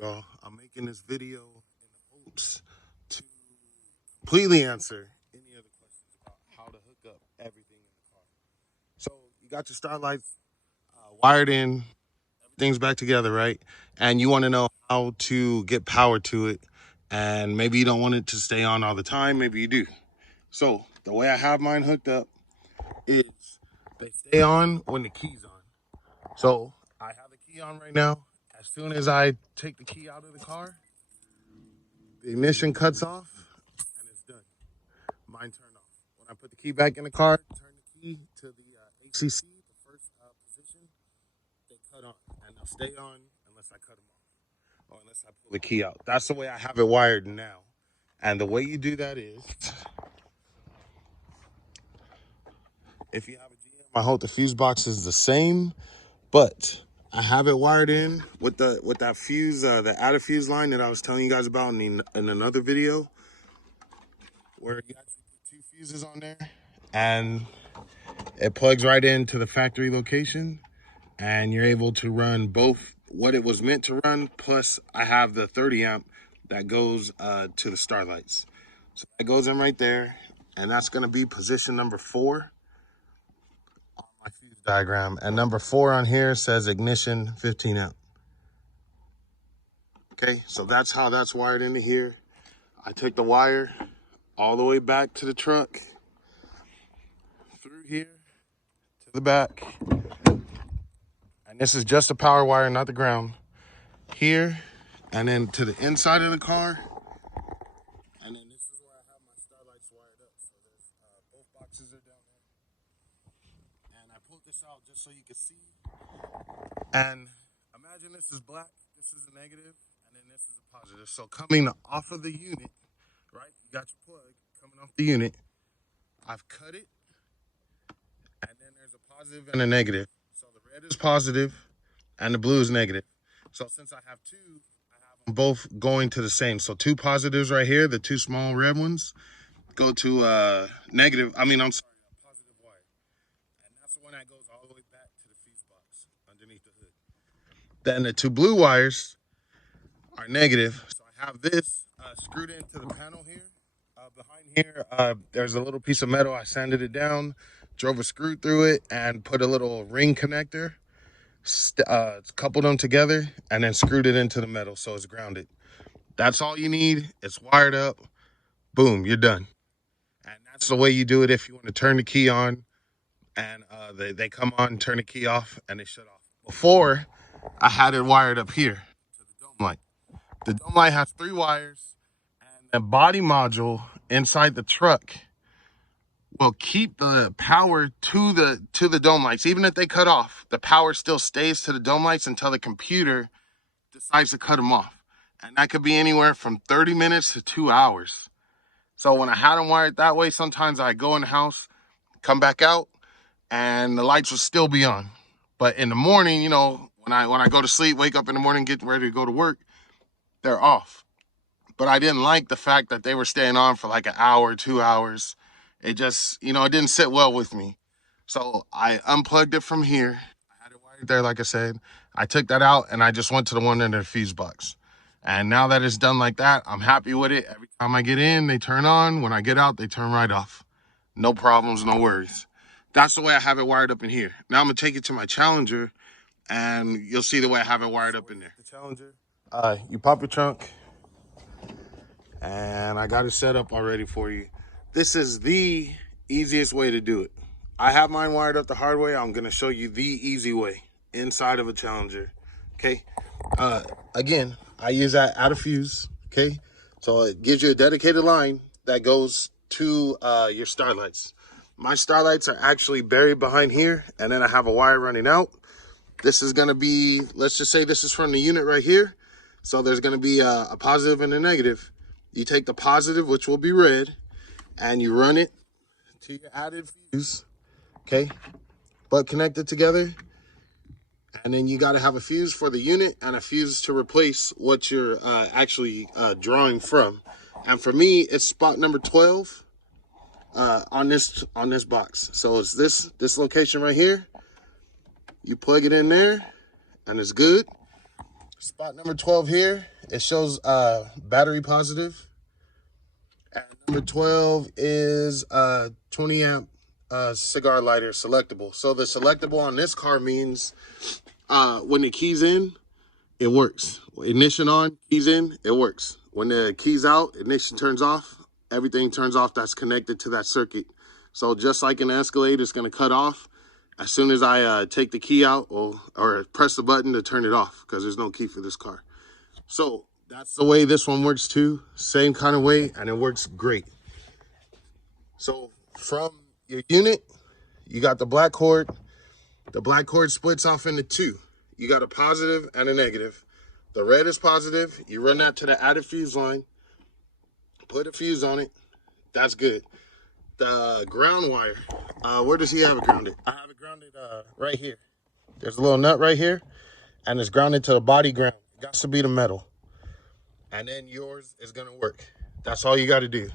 Y'all, I'm making this video in the hopes to completely answer any other questions about how to hook up everything in the car. So you got your Starlights wired in, everything's back together, right? And you want to know how to get power to it, and maybe you don't want it to stay on all the time. Maybe you do. So the way I have mine hooked up is they stay on when the key's on. So I have the key on right now. As soon as I take the key out of the car, the ignition cuts off and it's done. Mine turned off. When I put the key back in the car, turn the key to the ACC, the first position, they cut on. And they'll stay on unless I cut them off or unless I pull the key out. That's the way I have it wired now. And the way you do that is, if you have a GM, I hope the fuse box is the same, but I have it wired in with that fuse, the added fuse line that I was telling you guys about in another video, where you actually put two fuses on there, and it plugs right into the factory location, and you're able to run both what it was meant to run, plus I have the 30 amp that goes to the Starlights. So that goes in right there, and that's going to be position number 4 on my fuse diagram. And number 4 on here says ignition 15 amp. Okay, so that's how that's wired into here. I took the wire all the way back to the truck, through here to the back, and this is just a power wire, not the ground, here, and then to the inside of the car, and then this is where I have my Starlights wired up. So there's both boxes are down there, and I pulled this out just so you can see. And imagine this is black, this is a negative, and then this is a positive. So coming off of the unit, right? You got your plug coming off the unit. I've cut it, and then there's a positive and a negative. So the red is positive, and the blue is negative. So since I have two, I have them both going to the same. So two positives right here, the two small red ones, go to negative. I'm sorry, a positive wire, and that's the one that goes all the way back to the fuse box underneath the hood. Then the two blue wires are negative. So I have this screwed into the panel here. Behind here, there's a little piece of metal. I sanded it down, drove a screw through it, and put a little ring connector, coupled them together, and then screwed it into the metal so it's grounded. That's all you need. It's wired up. Boom, you're done. And that's the way you do it if you want to turn the key on, and they come on, turn the key off, and they shut off. Before, I had it wired up here to the dome light. The dome light has 3 wires, and the body module inside the truck will keep the power to the dome lights. Even if they cut off, the power still stays to the dome lights until the computer decides to cut them off. And that could be anywhere from 30 minutes to 2 hours. So when I had them wired that way, sometimes I go in the house, come back out, and the lights will still be on. But in the morning, when I go to sleep, wake up in the morning, get ready to go to work, they're off. But I didn't like the fact that they were staying on for like an hour, 2 hours. It just, it didn't sit well with me. So I unplugged it from here. I had it wired there, like I said. I took that out and I just went to the one in the fuse box. And now that it's done like that, I'm happy with it. Every time I get in, they turn on. When I get out, they turn right off. No problems, no worries. That's the way I have it wired up in here. Now I'm gonna take it to my Challenger, and you'll see the way I have it wired up in there. The Challenger. You pop your trunk, and I got it set up already for you. This is the easiest way to do it. I have mine wired up the hard way. I'm gonna show you the easy way inside of a Challenger. Okay. Again, I use that out of fuse. Okay. So it gives you a dedicated line that goes to your Starlights. My Starlights are actually buried behind here, and then I have a wire running out. This is gonna be, let's just say this is from the unit right here. So there's gonna be a positive and a negative. You take the positive, which will be red, and you run it to your added fuse, okay? But connected together. And then you gotta have a fuse for the unit and a fuse to replace what you're actually drawing from. And for me, it's spot number 12 on this box. So it's this location right here. You plug it in there, and it's good. spot number 12 here, it shows battery positive. And number 12 is 20 amp cigar lighter selectable. So the selectable on this car means when the key's in, it works. Ignition on, keys in, it works. When the key's out, ignition turns off, everything turns off that's connected to that circuit. So just like an Escalade, it's gonna cut off as soon as I take the key out or press the button to turn it off, because there's no key for this car. So that's the way this one works too. Same kind of way, and it works great. So from your unit, you got the black cord. The black cord splits off into two. You got a positive and a negative. The red is positive. You run that to the added fuse line. Put a fuse on it. That's good. The ground wire, where does he have it grounded? I have it grounded right here. There's a little nut right here, and it's grounded to the body ground. It got to be the metal. And then yours is going to work. That's all you got to do.